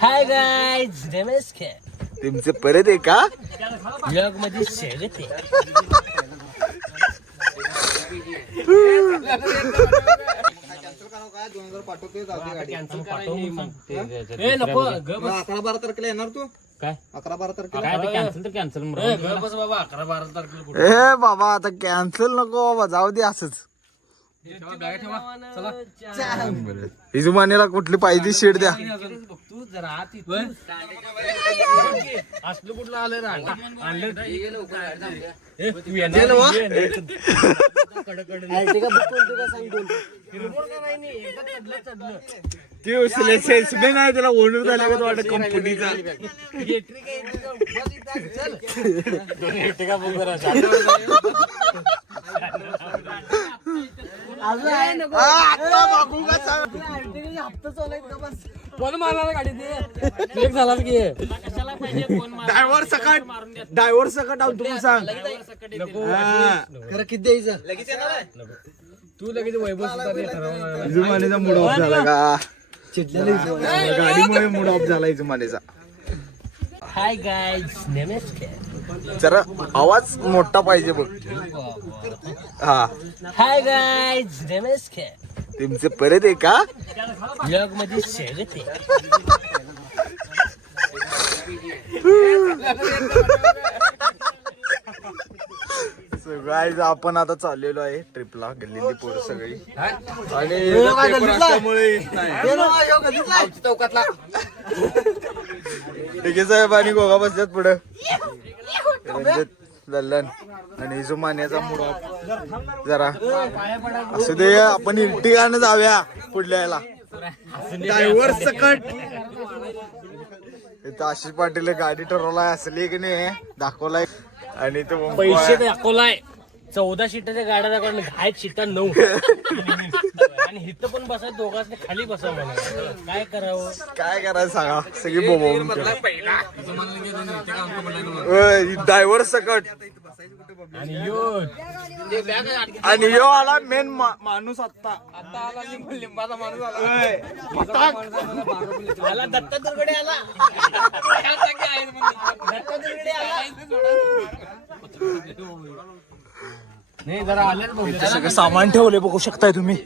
Hi guys, नमस्कार. तुमचे परत आहे का ब्लॉग मध्ये स्वागत आहे. नको 11-12 तारखेला येणार तू काय 11-12 तारखेला काय कॅन्सल तर कॅन्सल बस बाबा 11-12 तारखेला ए बाबा आता कॅन्सल नको बाबा जाऊ दे असंच हिजुमानेला कुठली पाहिजे शेड द्या तू जरा आत असलं कुठलं आलं सेल्समॅन आहे त्याला ओनर झाला का वाटत कंपनीचा ड्रायव्हर सकट आहोत तुम्ही सांग खरं किती द्यायचं लगेच येणार तू लगेच वैभव जुमानेचा मूड ऑफ झाला का गाडीमुळे मूड ऑफ झाला जुमानेचा. हाय गाइस, नमस्कार. जरा आवाज मोठा पाहिजे बघ. हा हाय गाइस, नमस्कार. तुमचे परत आहे का ब्लॉग मध्ये स्वागत आहे. गाईज आपण आता चाललेलो आहे ट्रिपला गल्लीतली पोरं सगळी आणि चौकातला ठीक साहेब आणि गोगा बसल्यात पुढं लल्लन आणि जुमान्याचा मूड ऑफ जरा असू दे आपण इर्टिगानं जाऊया पुढल्या याला ड्रायव्हर सकट. आशिष पाटील गाडी ठरवलाय असली की नाही दाखवलाय आणि तो पैसे दाखवलाय 14 सीटाच्या गाड्या दाखवल्या 10 सीटा 9 आणि इथं पण बसा दोघांनी खाली बसा मला काय करायचं सांगा सगळी बोंबावून ड्रायव्हर सकट आणि यो आला मेन माणूस आता आला लिंबाचा माणूस आला दत्ता दुर्गडे आला नाही जरा आले सगळं सामान ठेवले बघू शकताय तुम्ही.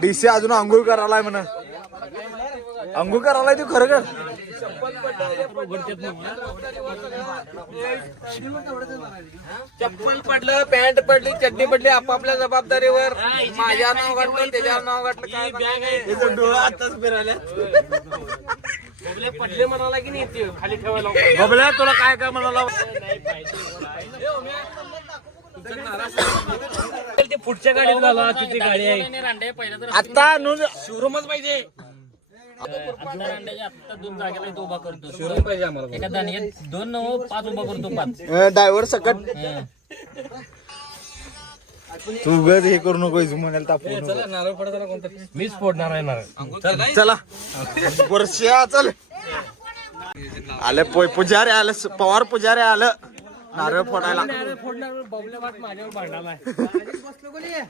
डीसी अजून आंघोळ करायलाय म्हणा आंघोळ करायलाय तू खरं कर चप्पल पडलं पॅन्ट पडली चड्डी पडली आपापल्या जबाबदारीवर माझ्या नाव घातलं त्याच्यावर नाव घातलं काय डोळा आताच फिरायला पडले म्हणाला की नाही खाली ठेवायला बबल्या तुला काय काय म्हणाला ते पुढच्या गाडीत घाला तिची गाडी आहे आता शोरूमच पाहिजे. आता 2 जागेला इथं उभा करतो शोरूम पाहिजे आम्हाला एका दानियात 2 5 उभा करतो 5 ड्रायव्हर सकट तू गज हे करू नको म्हणाल तापू मीच फोडणार आहे नारळ. चला वर्षा चल आलं पुजारी आलं पवार पुजारी आलं नारळ फोडायला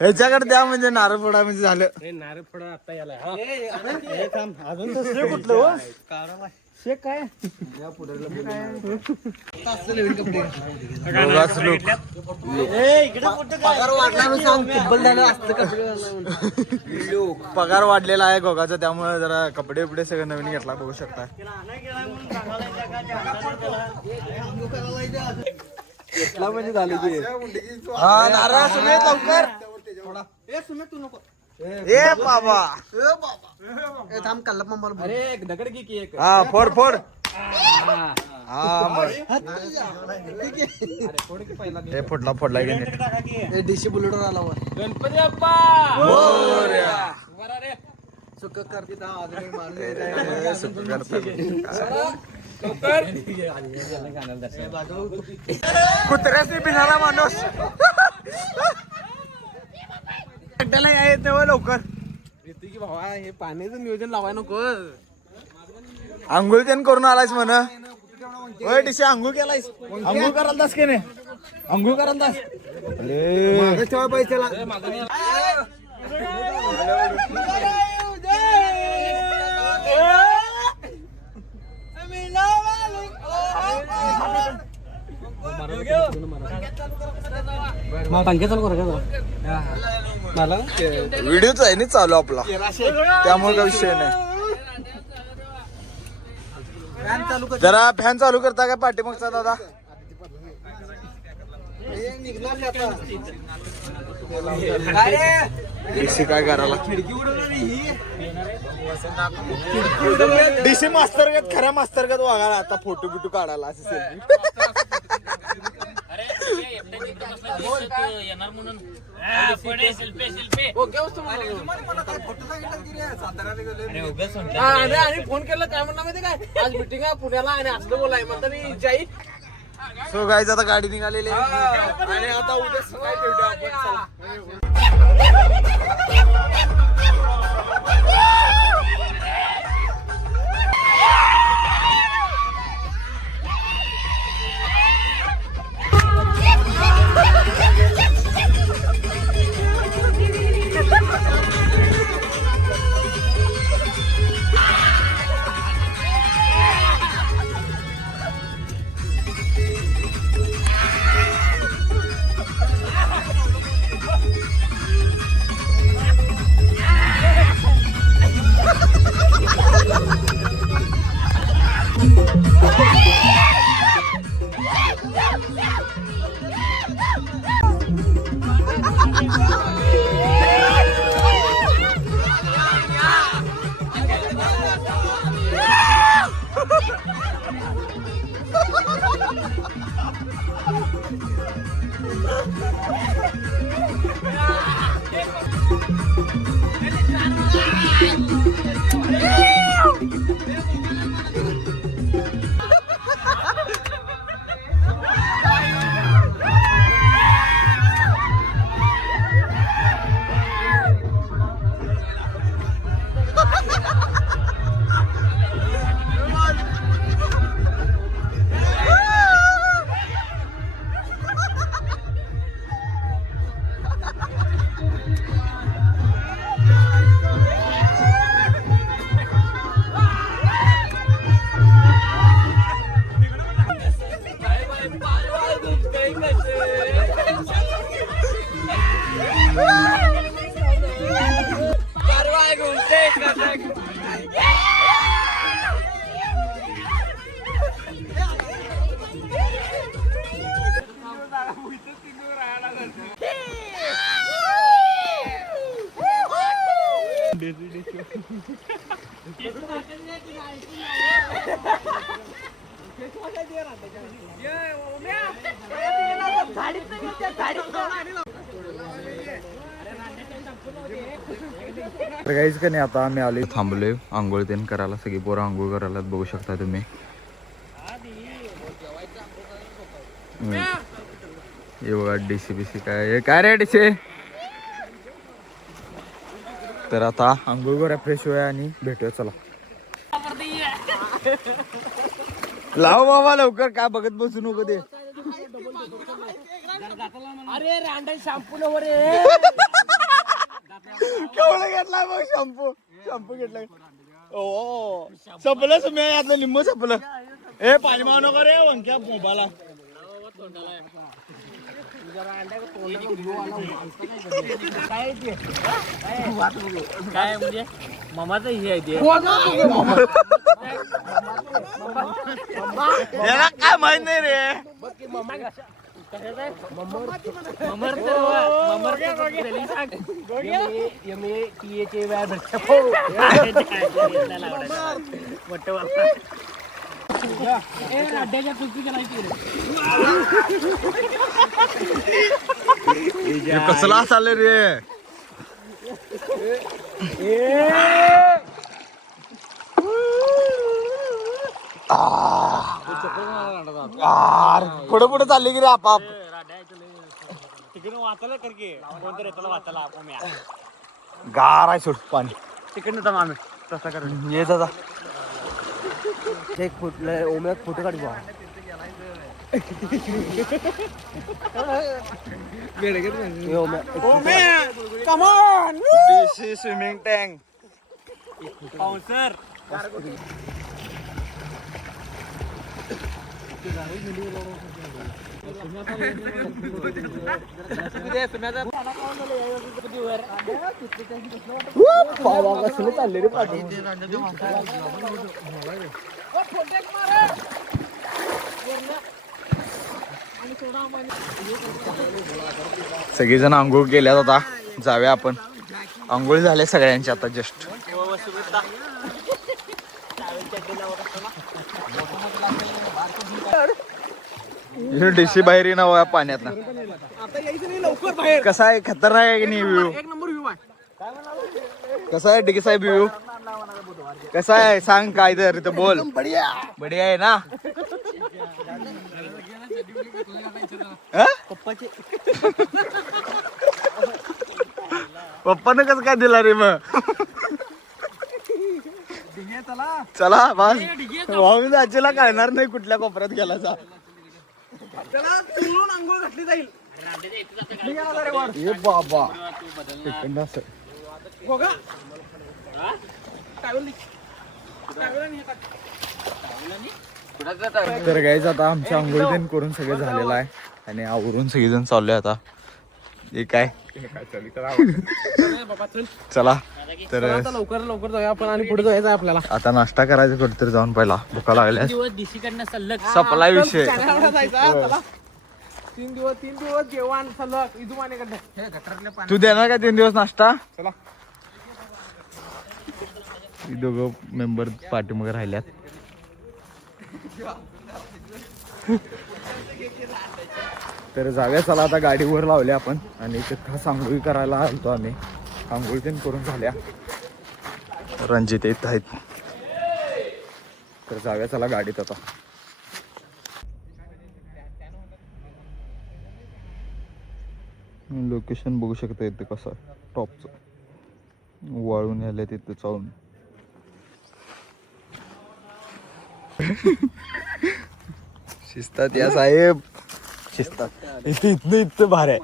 ह्याच्याकडे द्या म्हणजे नारळ फोडा म्हणजे झालं नारळ फोडा आता याला अजून दुसरे कुठलं काय पगार वाढलेला आहे गोगाचा त्यामुळे जरा कपडे बिपडे सगळं नवीन घेतला बघू शकता. म्हणजे झालं की हा नारळ सुमेत लवकर ए बाबा थांब कल्ला पंपाला अरे दगड की एक हा फोड फोड हा हे फोडला की डीसी बुलेट आला गणपती बाप्पा सुख करते कुत्र्याने बिनाला माणूस तेव्हा लवकर येते की भावा हे पाण्याचं नियोजन लावाय नको आंघोळ त्यान करून आलायस म्हणा डिशे आंघोळ केलायस आंघोळ करायला की नाही आंघोळ करायला व्हिडिओच आहे ना चालू आपला, त्यामुळे काही विषय नाही. जरा फॅन चालू करता का पाठीमागचा दादा? डीसी काय करायला? डीसी मास्तरगत, खऱ्या मास्तरगत वागायला आता, फोटो बिटू काढायला असं सेल्फी. येणार म्हणून आणि फोन केला काय म्हणणार माहिती काय, आज मिटिंग आहे पुण्याला आणि असलं बोलाय म्हणता जाई. सो गाईज आता गाडी निघालेली आहे आणि आता उद्या सकाळी भेटू आपण. तर काहीच का नाही, आता आम्ही आलोय, थांबलोय आंघोळ तेन करायला. सगळी पोरं आंघोळ करायला बघू शकता तुम्ही. हे बघा डीसी काय काय रे डीसी. तर आता आंघोळ करूया, फ्रेश होऊया आणि भेटूया. चला लाव बाबा लवकर, काय बघत बसू नको ते. अरे रांडा शॅम्पू नवर केवढा घेतलाय मग शॅम्पू घेतलाय. ओ संपलं सुम्या, यातलं लिंबू संपलं. ए पाणी मारू नको रे वंक्या मोबाईलला. काय म्हणजे मामाचं हे आहे ते. याला काय माहित नाही रे. कसला चालले रे. पुढे पुढे चालले की रे आपाप. तिकडून वाचायला कर की कोणतरी येताला वाचायला गार आहे सोड पाणी. तिकडून येतो आम्ही तसा करून ये दादा. एक फुटलं ओम्यात फोटो काढू. DC swimming tank. सगळेजण आंघोळ केल्यात आता जाऊया आपण. आंघोळ झाल्या सगळ्यांची आता जस्ट. डीसी बाहेर येईना बघा पाण्यात ना. कसा आहे, खतरनाक आहे की नाही व्ह्यू? कसा आहे डिके साहेब व्ह्यू? कसा आहे सांग काय तर इथं बोल. बढिया आहे ना? पप्पानं कसं काय दिला रे मग? चला बस. भाऊ आजीला कळणार नाही कुठल्या कोपऱ्यात गेला जा. ए बाबा तर गाईज आता आमच्या आंघोळ तेन करून सगळं झालेलं आहे आणि आवरून सगळेजण चालले आता. हे काय चला तर लवकर लवकर जाऊया आपण आणि पुढे जायचं आपल्याला. आता नाश्ता करायचं कुठेतरी जाऊन पहिला. भुका लागल्या. सपला विषय. 3 दिवस जेवण सलग इजुमानेकडनं. तू देणार का 3 दिवस नाश्ता? चला. दोघं मेंबर पाठीमागे राहिल्यात. तर जाऊया चला आता. गाडीवर लावले आपण आणि इथे खास आंघोळी करायला आलतो आम्ही. आंघोळी पण करून झाल्या. रणजित येत आहेत. तर जाऊया चला गाडीत आता. लोकेशन बघू शकता इथे कसं आहे टॉपचं. वाळून आले तिथं चावून. शिस्तात या साहेब, शिस्तात. इथे इथनं भार आहे.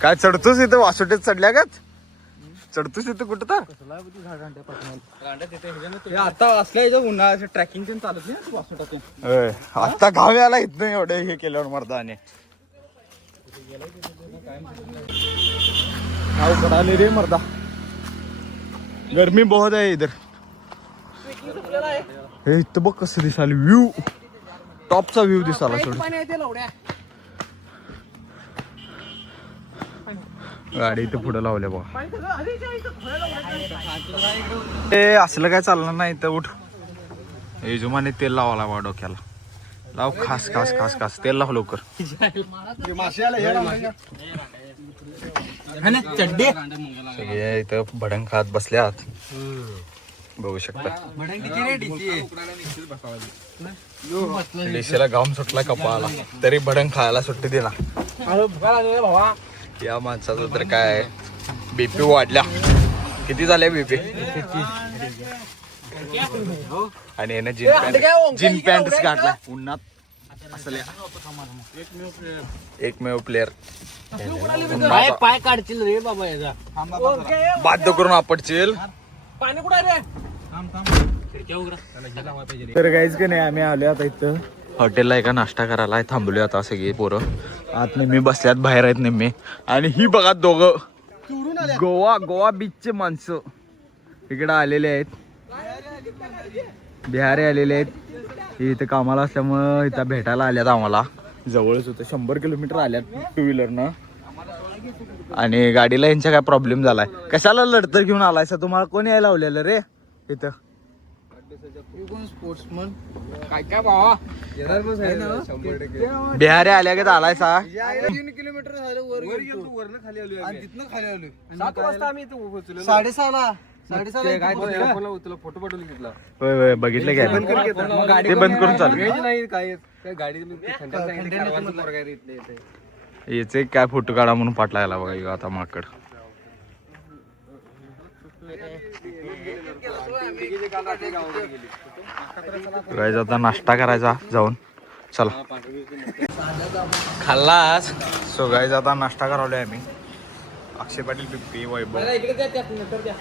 काय चढतोस इथं? वासोटीत चढल्या का? चढतोस इथं कुठं तर? आता असल्या याच्या उन्हाळ्याचे ट्रॅकिंग पण चालत नाही ना वासोटात. आता घाव याला इथनं एवढं हे केल्यावर मर्दाने. गाव पडाले रे मर्दा. गर्मी बहुत आहे इधर. हे इथं बघ कसं दिसाल व्ह्यू. टॉपचा व्ह्यू दिसाला सोड. गाडी इथं पुढे लावल्या बघा. ए असलं काय चालणार नाही इथं. उठ. यजमाने तेल लावाला बघा डोक्याला. लाव. खास खास खास खास तेल लाव लवकर. सगळे इथं भडंग खात बसल्यात. बघू शकता. डिशीला घाम सुटला कपाळाला तरी भडंग खायला सुट्टी दिला. या माणसाचं तर काय बीपी वाढल्या. किती झाल्या बीपी? आणि यानं जीन पॅन्ट घातला उन्हात. असल्या एकमेव प्लेअर. पाय काढतील रे बाबा याचा. बाध्य करून आपटशील. पाणी कुठे रे? तर काहीच का नाही आम्ही आलो आता इथं हॉटेलला एका नाश्ता करायला थांबलोय आता. सगळी पोरं आत नेहमी बसल्यात, बाहेर आहेत नेहमी. आणि ही बघा दोघं गोवा बीचचे माणसं इकडे आलेले आहेत. बिहारी आलेले आहेत. हे इथं कामाला असल्यामुळं इथं भेटायला आल्यात आम्हाला. जवळच होतं. 100 किलोमीटर आल्यात 2 व्हीलरनं. आणि गाडीला यांचा काय प्रॉब्लेम झालाय. कशाला लढतर घेऊन आलायसा? तुम्हाला कोण यायला लावलेलं रे इथं? स्पोर्ट्समन काय काय भावा. बिहारी आल्या की आलायसा? 3 किलोमीटर झालं वर खाली आलो आणि तिथनं खाली आलो. 7 वाजता आम्ही इथे पोहोचलो. 6:30 ला तुला फोटो पाठवले तिथला होय होय बघितलं काय ते बंद करून चालू नाही काय गाडी याचे काय फोटो काढा म्हणून पाठलायला बघा ह्यो आता माकड गाईज आता नाश्ता करायचा जाऊन चला खाल्लाच सो गाईज आता नाश्ता करावलोय आम्ही अक्षय पाटील पिप्पी वैभव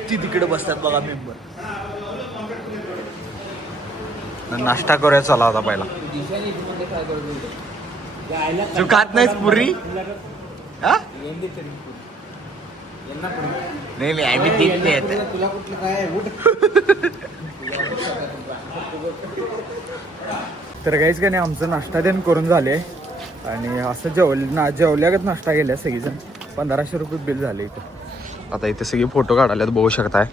ती तिकडे बसतात बघा मेंबर नाश्ता करूया चला आता पहिला तू खात नाहीस पुरी हा? नाही नाही आम्ही देत नाही आता. तर काहीच का नाही आमचं नाश्ता देणं करून झाले आणि असं जेवल्यागत नाश्ता केला सगळीजण 1500 रुपये बिल झाले इथं आता इथे सगळे फोटो काढायला बघू शकताय